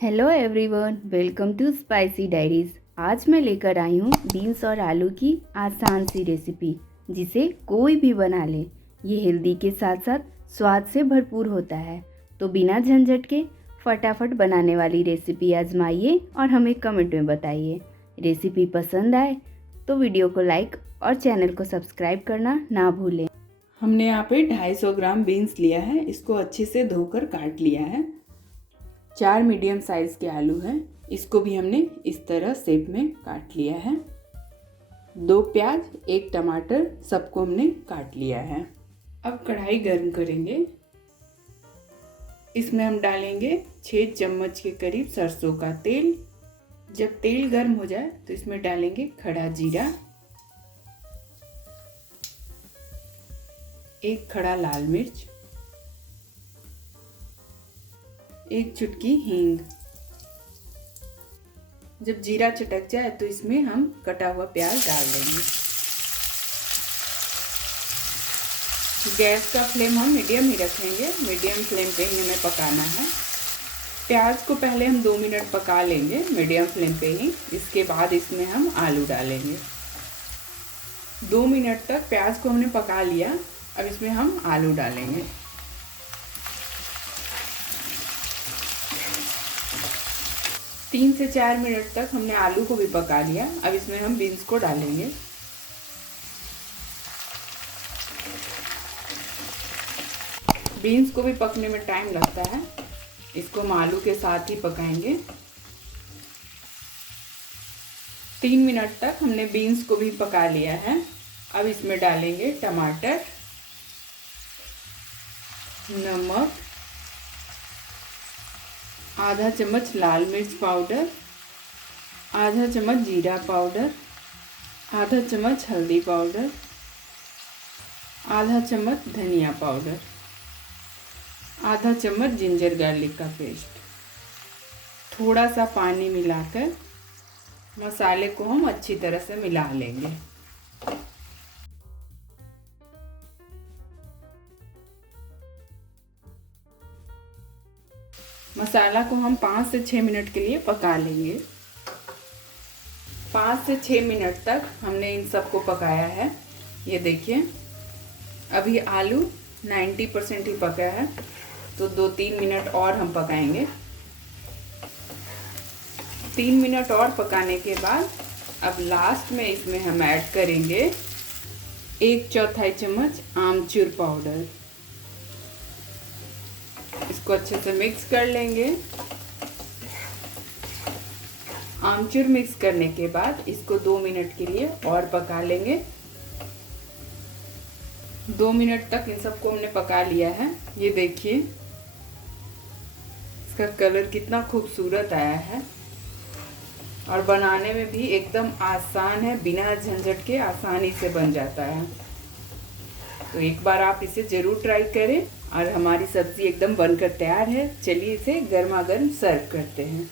Hello everyone, welcome to spicy diaries. आज मैं लेकर आई हूँ बीन्स और आलू की आसान सी रेसिपी जिसे कोई भी बना ले। ये हेल्दी के साथ साथ स्वाद से भरपूर होता है, तो बिना झंझट के फटाफट बनाने वाली रेसिपी आजमाइए और हमें कमेंट में बताइए। रेसिपी पसंद आए तो वीडियो को लाइक और चैनल को सब्सक्राइब करना ना भूलें। हमने यहाँ पे 250 ग्राम बीन्स लिया है, इसको अच्छे से धोकर काट लिया है। 4 मीडियम साइज़ के आलू हैं, इसको भी हमने इस तरह शेप में काट लिया है। 2 प्याज, 1 टमाटर, सबको हमने काट लिया है। अब कढ़ाई गर्म करेंगे। इसमें हम डालेंगे 6 चम्मच के करीब सरसों का तेल। जब तेल गर्म हो जाए तो इसमें डालेंगे खड़ा जीरा, 1 खड़ा लाल मिर्च, 1 चुटकी हींग। जब जीरा चटक जाए तो इसमें हम कटा हुआ प्याज डाल देंगे। गैस का फ्लेम हम मीडियम ही रखेंगे, मीडियम फ्लेम पे ही हमें पकाना है। प्याज को पहले हम 2 मिनट पका लेंगे मीडियम फ्लेम पे ही, इसके बाद इसमें हम आलू डालेंगे। 2 मिनट तक प्याज को हमने पका लिया, अब इसमें हम आलू डालेंगे। तीन से 4 मिनट तक हमने आलू को भी पका लिया, अब इसमें हम बीन्स को डालेंगे। बीन्स को भी पकने में टाइम लगता है, इसको हम आलू के साथ ही पकाएंगे। 3 मिनट तक हमने बीन्स को भी पका लिया है, अब इसमें डालेंगे टमाटर, नमक, आधा चम्मच लाल मिर्च पाउडर, आधा चम्मच जीरा पाउडर, आधा चम्मच हल्दी पाउडर, आधा चम्मच धनिया पाउडर, आधा चम्मच जिंजर गार्लिक का पेस्ट। थोड़ा सा पानी मिलाकर मसाले को हम अच्छी तरह से मिला लेंगे। मसाला को हम 5 से 6 मिनट के लिए पका लेंगे। 5 से 6 मिनट तक हमने इन सबको पकाया है। ये देखिए, अभी आलू 90% ही पका है, तो 2-3 मिनट और हम पकाएंगे। 3 मिनट और पकाने के बाद अब लास्ट में इसमें हम ऐड करेंगे 1/4 चम्मच आमचूर पाउडर। इसको अच्छे से मिक्स कर लेंगे। आमचूर मिक्स करने के बाद इसको 2 मिनट के लिए और पका लेंगे। 2 मिनट तक इन सबको हमने पका लिया है। ये देखिए, इसका कलर कितना खूबसूरत आया है और बनाने में भी एकदम आसान है, बिना झंझट के आसानी से बन जाता है। तो एक बार आप इसे ज़रूर ट्राई करें। और हमारी सब्ज़ी एकदम बनकर तैयार है। चलिए इसे गर्मा गर्म सर्व करते हैं।